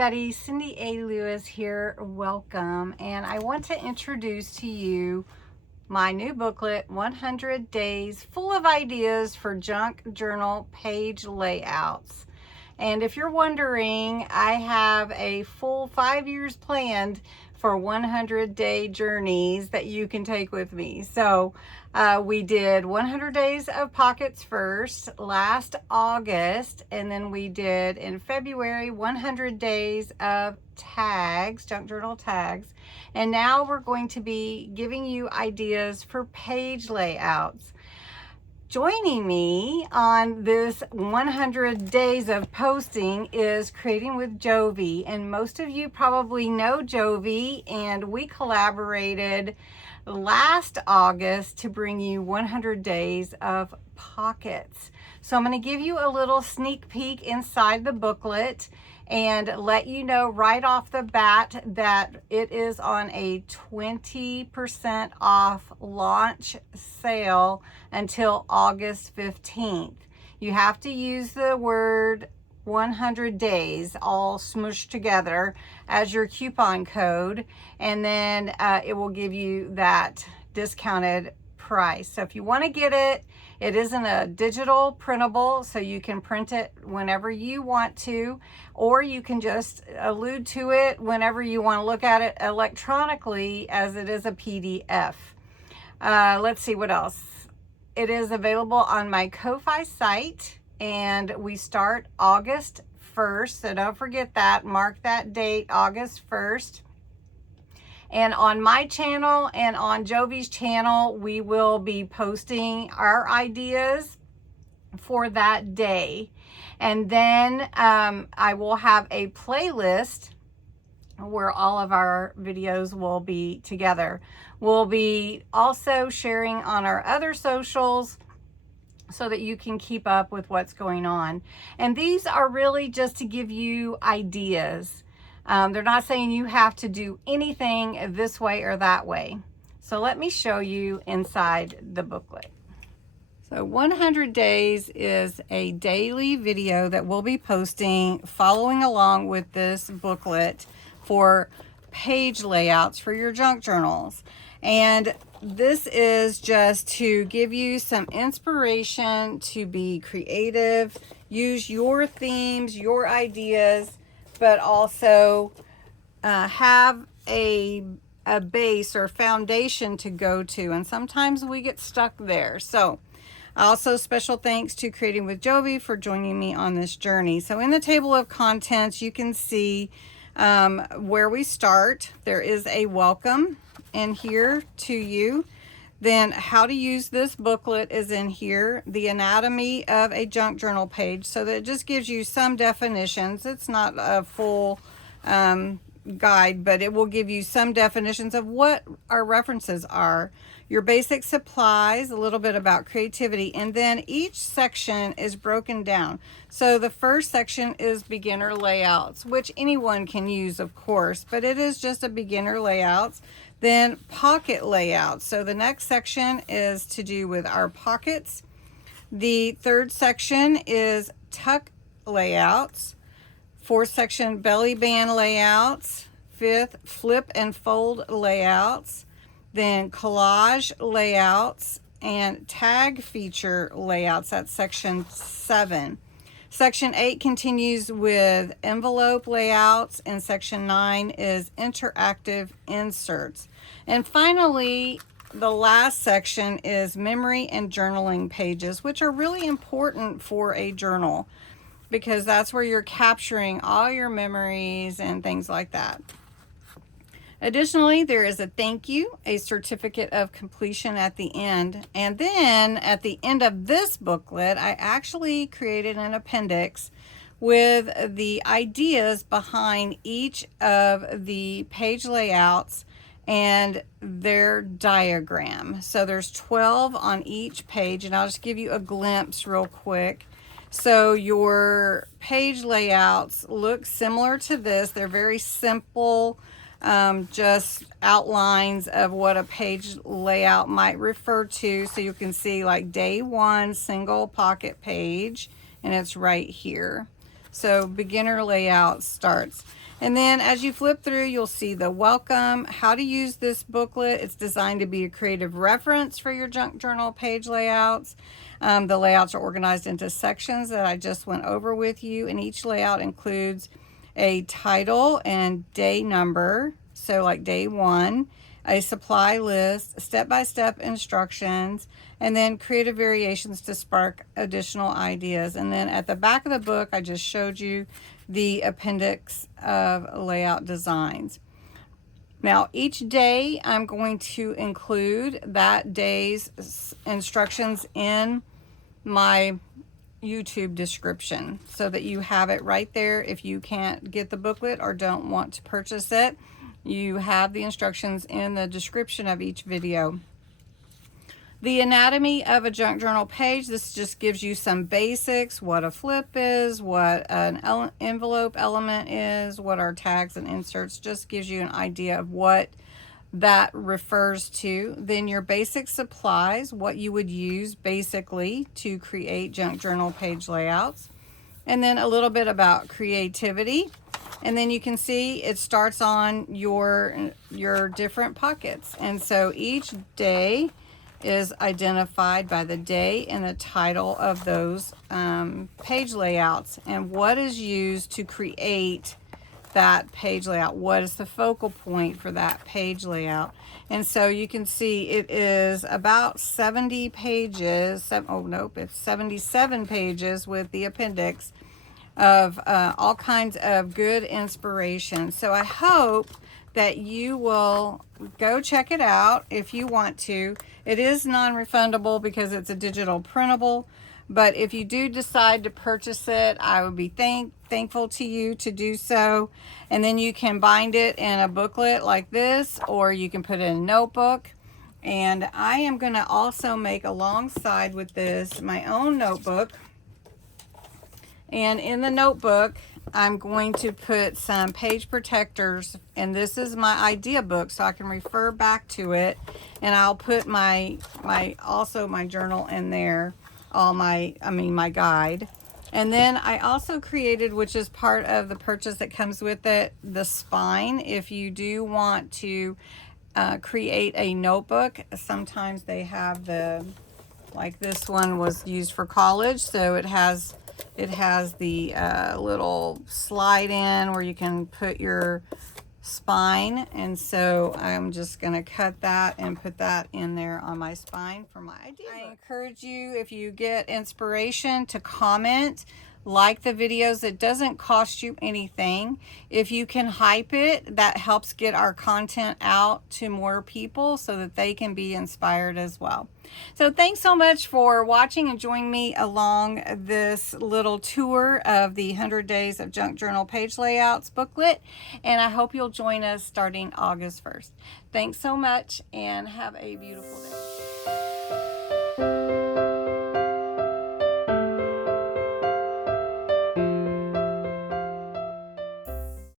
everybody, Cindy A. Lewis here. Welcome, and I want to introduce to you my new booklet, 100 Days Full of Ideas for Junk Journal Page Layouts. And if you're wondering, I have a full 5 years planned for 100-day journeys that you can take with me. So we did 100 days of pockets first last August, and then we did in February 100 days of tags, junk journal tags. And now we're going to be giving you ideas for page layouts. Joining me on this 100 days of posting is Creating with Jovi, and most of you probably know Jovi, and we collaborated last August to bring you 100 days of pockets. So I'm going to give you a little sneak peek inside the booklet and let you know right off the bat that it is on a 20% off launch sale until August 15th. You have to use the word 100 days all smooshed together as your coupon code, and then it will give you that discounted price. So if you want to get it, it isn't a digital printable, so you can print it whenever you want to, or you can just allude to it whenever you want to look at it electronically, as it is a PDF. Let's see what else. It is available on my Ko-Fi site, and we start August 1st, so don't forget that. Mark that date, August 1st. And on my channel and on Jovi's channel, we will be posting our ideas for that day. And then I will have a playlist where all of our videos will be together. We'll be also sharing on our other socials so that you can keep up with what's going on. And these are really just to give you ideas. They're not saying you have to do anything this way or that way. So let me show you inside the booklet. So 100 Days is a daily video that we'll be posting following along with this booklet for page layouts for your junk journals. And this is just to give you some inspiration to be creative, use your themes, your ideas, but also have a base or foundation to go to. And sometimes we get stuck there. So also special thanks to Creating with Jovi for joining me on this journey. So in the table of contents, you can see where we start. There is a welcome in here to you. Then how to use this booklet is in here. The anatomy of a junk journal page, so that it just gives you some definitions. It's not a full guide, but it will give you some definitions of what our references are. Your basic supplies, a little bit about creativity, and then each section is broken down. So the first section is beginner layouts, which anyone can use, of course, but it is just a beginner layouts. Then pocket layouts. So the next section is to do with our pockets. The third section is tuck layouts. Fourth section, belly band layouts. Fifth, flip and fold layouts. Then collage layouts and tag feature layouts. That's section 7. Section 8 continues with envelope layouts, and section 9 is interactive inserts. And finally, the last section is memory and journaling pages, which are really important for a journal because that's where you're capturing all your memories and things like that. Additionally, there is a thank you, a certificate of completion at the end. And then at the end of this booklet, I actually created an appendix with the ideas behind each of the page layouts and their diagram. So there's 12 on each page, and I'll just give you a glimpse real quick. So your page layouts look similar to this. They're very simple, just outlines of what a page layout might refer to. So you can see like day 1 single pocket page, and it's right here. So beginner layout starts. And then as you flip through, you'll see the welcome, how to use this booklet. It's designed to be a creative reference for your junk journal page layouts. The layouts are organized into sections that I just went over with you, and each layout includes a title and day number, so like day 1, a supply list, step-by-step instructions, and then creative variations to spark additional ideas. And then at the back of the book, I just showed you the appendix of layout designs. Now, each day I'm going to include that day's instructions in my YouTube description so that you have it right there. If you can't get the booklet or don't want to purchase it, you have the instructions in the description of each video. The anatomy of a junk journal page, this just gives you some basics, what a flip is, what an envelope element is, what are tags and inserts, just gives you an idea of what that refers to. Then your basic supplies, what you would use basically to create junk journal page layouts. And then a little bit about creativity. And then you can see it starts on your different pockets. And so each day is identified by the day and the title of those page layouts and what is used to create that page layout. What is the focal point for that page layout? And so you can see it is about 70 pages. Oh, nope, it's 77 pages with the appendix of all kinds of good inspiration. So I hope that you will go check it out if you want to. It is non-refundable because it's a digital printable, but if you do decide to purchase it, I would be thankful to you to do so. And then you can bind it in a booklet like this, or you can put it in a notebook. And I am going to also make alongside with this my own notebook. And in the notebook, I'm going to put some page protectors, and this is my idea book, so I can refer back to it. And I'll put my journal in there, my guide. And then I also created, which is part of the purchase that comes with it, the spine. If you do want to create a notebook, sometimes they have like this one was used for college, so it has the little slide in where you can put your spine. And so I'm just going to cut that and put that in there on my spine for my idea. I encourage you, if you get inspiration, to comment, like the videos. It doesn't cost you anything. If you can hype it, that helps get our content out to more people so that they can be inspired as well. So thanks so much for watching and joining me along this little tour of the 100 Days of Junk Journal Page Layouts booklet. And I hope you'll join us starting August 1st. Thanks so much and have a beautiful day.